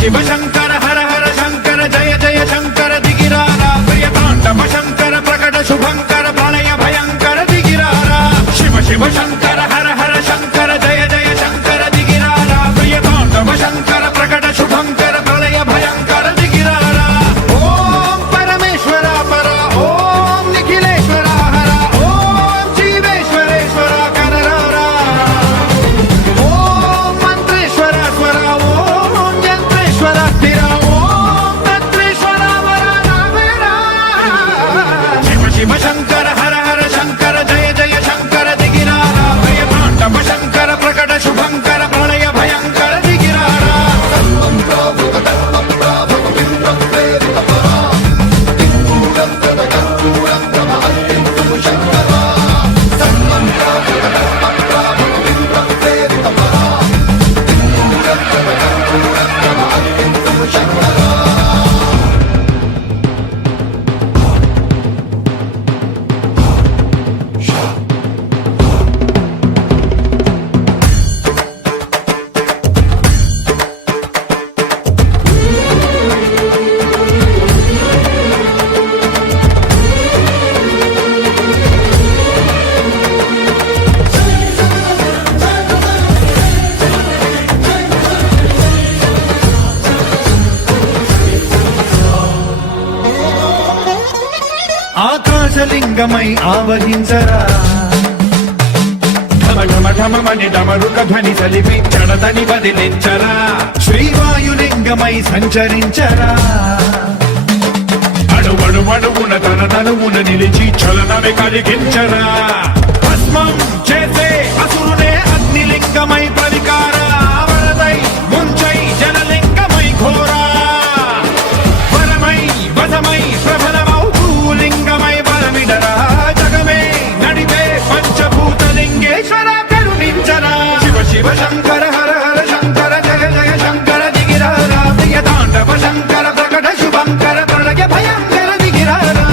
శివ శంకర హర హర శంకర జయ జయ శంకర దిగిరారా ప్రియతాండవ శంకర ప్రకట శుభంకర ప్రళయ భయంకర దిగిరారా శివ శివ శంకర హర హర శంకర జయ జయ శంకర దిగిరారా ప్రియతాండవ శంకర ప్రకట శుభంకర ప్రళయ భయంకర దిగిరారా ఓం పరమేశ్వర పర ఓం నిఖిలేశ్వర హర ఓం జీవేశ్వరేశ్వర కరరారా ఓం మంత్రేశ్వర స్వర ఓం యంత్రేశ్వర స్థిర ఓం తత్రేశ్వర వర నావేరా శివ శివ శంకర హర హర శంకర జయ జయ శంకర దిగిరారా ప్రియతాండవ శంకర ప్రకట శుభంకర ప్రళయ భయంకర దిగిరారా ఆకాశలింగమై ఆవహించరా ఢమ ఢమ ఢమమని డమరుక ధ్వని సలిపి చడతని వదిలించరా శ్రీవాయులింగమై సంచరించరా అణువణువున తన తనువున నిలిచి చలనమే కలిగించరా భస్మం చేసే అసురునే అగ్నిలింగమై పరికారా వరదై ముంచై జనలింగమై ఘోరా వరమై వధమై ప్రబలమౌ భూలింగమై బలమిడరా జగమే నడిపే పంచభూతలింగేశ్వర కరుణించరా శివ శివ శంకర హర హర శంకర జయ జయ శంకర దిగిరారా ప్రియతాండవ శంకర ప్రకట శుభంకర ప్రళయ భయంకర దిగిరారా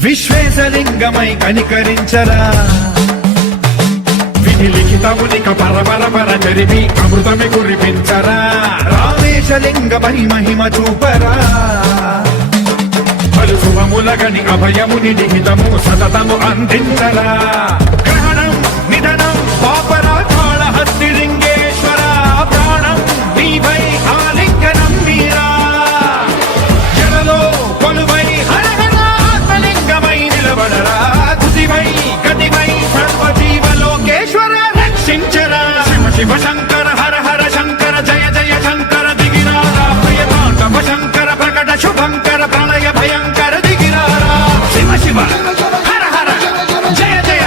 విశ్వేశలింగమై కనికరించరా విధి లిఖితమునిక పరపర పర చరిపి అమృతమి కురిపించరా రామేశలింగమై మహిమ చూపరా పలు శుభములగని అభయముని లిఖితము సతతము అందించరా గ్రహణం నిధనం పాపరా కాళహస్తి లింగేశ్వర ప్రాణం నీవై ఆలింగనం మీరా జనలో కొలువై హర హర ఆత్మలింగమై నిలబడరా తుదివై గతివై సర్వజీవలోకేశ్వర రక్షించరా శివ శివ శంకర హర హర శంకర జయ జయ శంకర దిగిరారా ప్రియతాండవ శంకర ప్రకట శుభంకర ప్రళయ భయంకర దిగిరారా శివ శివ హర హర జయ జయ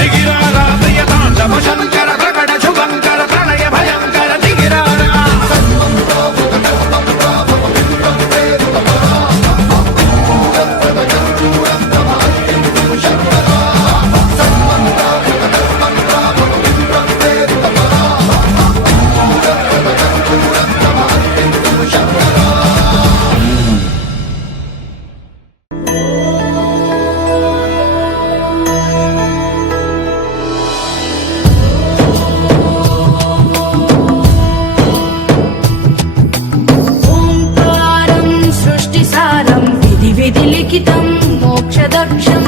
దిగిరారా ప్రియతాండవ శంకర ప్రకట శుభంకర ప్రళయ భయంకర దిగిరారా ఓంకారం సృష్టిసారం విధి విధి లిఖితం మోక్షదక్షం